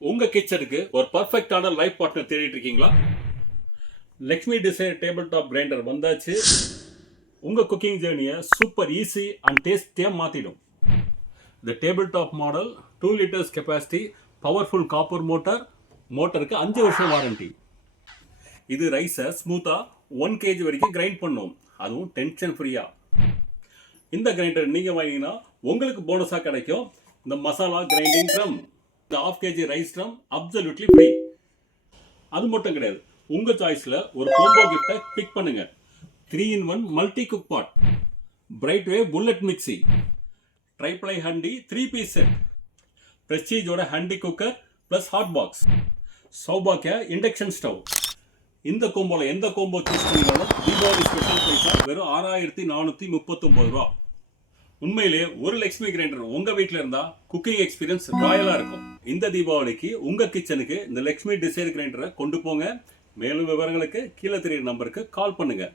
உங்க கிச்சனுக்கு ஒரு பர்ஃபெக்டான லைஃப் பார்ட்னர் தேடிட்டு இருக்கீங்களா? Lakshmi desire table top grinder வந்தாச்சு. உங்க குக்கிங் ஜேர்னியை சூப்பர் ஈஸி அண்ட் டேஸ்டியாக மாற்றிடும். இந்த table top model 2 liters capacity, powerful copper மோட்டருக்கு 5 வருஷம் வாரண்டி. இது ரைஸை ஸ்மூத்தாக 1 kg வரைக்கும் கிரைண்ட் பண்ணும், அதுவும் டென்ஷன் ஃப்ரீயாக. இந்த கிரைண்டர் நீங்கள் வாங்கினீங்கன்னா உங்களுக்கு போனஸாக கிடைக்கும் இந்த மசாலா கிரைண்டிங் ட்ரம், இந்த 1/2 kg rice drum absolutely free. அது மட்டும் கிடையாது, உங்கள் சாய்ஸில் ஒரு கோம்போ கிஃப்டை பிக் பண்ணுங்க. 3-in-1 multi cook pot, bright way bullet mixie, triply handi 3-piece set, பிரஸ்டீஜோட handi cooker plus hot box, சௌபாக்கியா இண்டக்ஷன் ஸ்டவ். இந்த கோம்போவில் எந்த கோம்போ சூஸ் பண்ணினாலும் தீபாவளி ஸ்பெஷல் ப்ரைஸாக வெறும் 6439 ரூபா. உண்மையிலே ஒரு லக்ஷ்மி கிரைண்டர் உங்க வீட்டில் இருந்தா குக்கிங் எக்ஸ்பீரியன்ஸ் ராயலா இருக்கும். இந்த தீபாவளிக்கு உங்க கிச்சனுக்கு இந்த லக்ஷ்மி டிசைர் கிரைண்டரை கொண்டு போங்க. மேலும் விவரங்களுக்கு கீழே தெரியுற நம்பருக்கு கால் பண்ணுங்க.